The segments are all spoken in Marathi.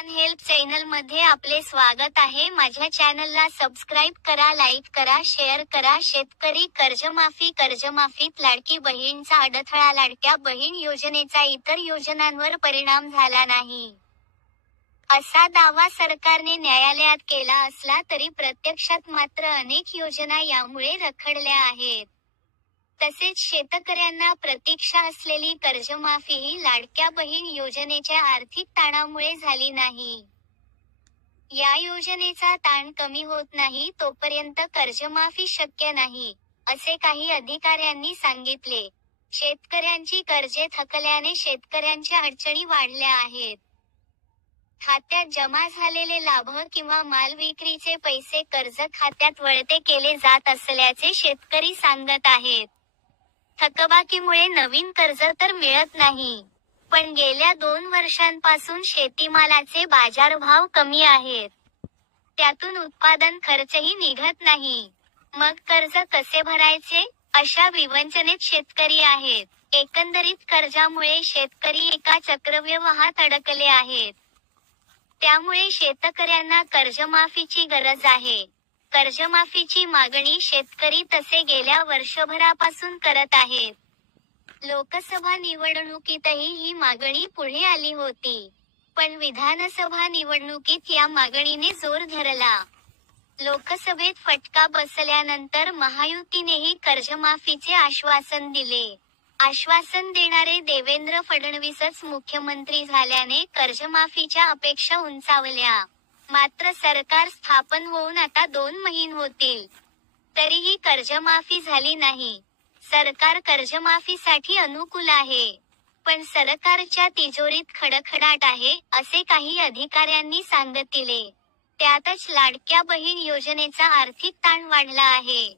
किसान हेल्प चॅनलमध्ये आपले स्वागत आहे. माझ्या चॅनलला सबस्क्राईब करा लाईक करा शेअर करा. शेतकरी कर्जमाफी कर्जमाफीत लाडकी बहीणचा अडथळा लाडक्या बहीण योजनेचा इतर योजनांवर परिणाम झाला नाही. असा दावा सरकारने न्यायालयात केला असला तरी प्रत्यक्षात मात्र अनेक योजना यामुळे रखडल्या आहेत. तसेच शेतकऱ्यांना प्रतीक्षा असलेली कर्जमाफीही लाडक्या बहीण योजनेच्या आर्थिक ताणामुळे झाली नाही. या योजनेचा ताण कमी होत नाही तोपर्यंत कर्जमाफी शक्य नाही असे काही अधिकाऱ्यांनी सांगितले. शेतकऱ्यांची कर्जे थकल्याने शेतकऱ्यांच्या अडचणी वाढल्या आहेत. खात्यात जमा झालेले लाभ किंवा माल विक्रीचे पैसे कर्ज खात्यात वळते केले जात असल्याचे शेतकरी सांगत आहेत. थकबाकीमुळे नवीन कर्ज तर मिळत नाही. पण गेल्या दोन वर्षांपासून शेतीमालाचे बाजारभाव कमी आहेत. त्यातून उत्पादन खर्चही निघत नाही. मग कर्ज कसे भरायचे? अशा विवंचनेत शेतकरी आहेत. एकंदरीत कर्जामुळे शेतकरी एका चक्रव्यवाहात अडकले आहेत. त्यामुळे शेतकऱ्यांना कर्जमाफीची गरज आहे. कर्जमाफीची मागणी शेतकरी तसे गेल्या वर्षभरापासून करत आहेत. लोकसभा निवडणुकीतही ही मागणी पुढे आली होती. पण विधानसभा निवडणुकीत या मागणीने जोर धरला. लोकसभेत फटका बसल्यानंतर महायुतीनेही कर्जमाफीचे आश्वासन दिले. आश्वासन देणारे देवेंद्र फडणवीसच मुख्यमंत्री झाल्याने कर्जमाफीच्या अपेक्षा उंचावल्या. मात्र सरकार स्थापन होऊन आता दोन महिन होतील. तरीही कर्जमाफी झाली नाही. सरकार कर्जमाफीसाठी अनुकूल आहे. पण सरकारच्या तिजोरीत खडखडाट आहे असे काही अधिकाऱ्यांनी सांगितले. त्यातच लाडक्या बहीण योजनेचा आर्थिक ताण वाढला आहे.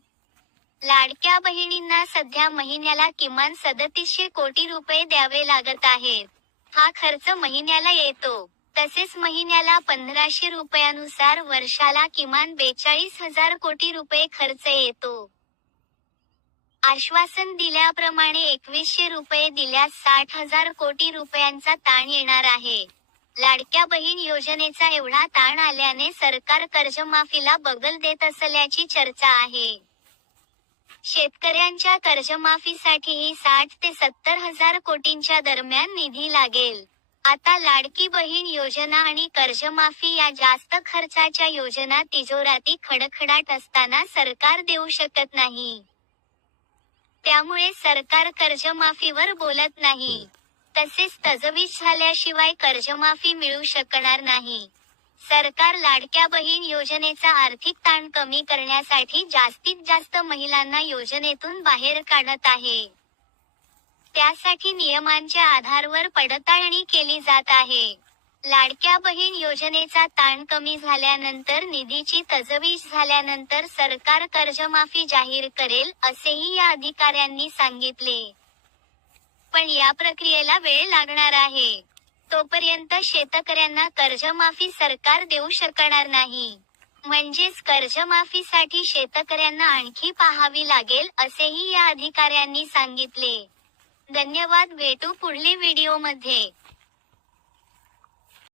लाडक्या बहिणींना सध्या महिन्याला किमान सदतीसशे कोटी रुपये द्यावे लागत आहेत. हा खर्च महिन्याला येतो. तसेच महिन्याला पंधराशे रुपयानुसार वर्षाला किमान बेचाळीस हजार कोटी रुपये खर्च येतो. आश्वासन दिल्याप्रमाणे एकवीसशे रुपये दिल्यास साठ हजार कोटी रुपयांचा ताण येणार आहे. लाडक्या बहीण योजनेचा एवढा ताण आल्याने सरकार कर्जमाफीला बगल देत असल्याची चर्चा आहे. शेतकऱ्यांच्या कर्जमाफीसाठीही साठ ते सत्तर हजार कोटींच्या दरम्यान निधी लागेल. आता लाडकी बहीण योजना आणि कर्जमाफी या जास्त खर्चाच्या योजना तिजोराती खडखडाट असताना सरकार देऊ शकत नाही. त्यामुळे सरकार कर्जमाफीवर बोलत नाही. तसेच तजवीज झाल्याशिवाय कर्जमाफी मिळू शकणार नाही. सरकार लाडक्या बहीण योजनेचा आर्थिक ताण कमी करण्यासाठी जास्तीत जास्त महिलांना योजनेतून बाहेर काढत आहे. त्यासाठी नियमांच्या आधारवर पडताळणी केली जात आहे. लाडक्या बहीण योजनेचा ताण कमी झाल्यानंतर निधीची तजवीज झाल्यानंतर सरकार कर्जमाफी जाहीर करेल असेही या अधिकाऱ्यांनी सांगितले. पण या प्रक्रियेला वेळ लागणार आहे. तोपर्यंत शेतकऱ्यांना कर्जमाफी सरकार देऊ शकणार नाही. म्हणजेच कर्जमाफीसाठी शेतकऱ्यांना आणखी पाहावी लागेल असेही या अधिकाऱ्यांनी सांगितले. धन्यवाद भेटू पुढले व्हिडिओमध्ये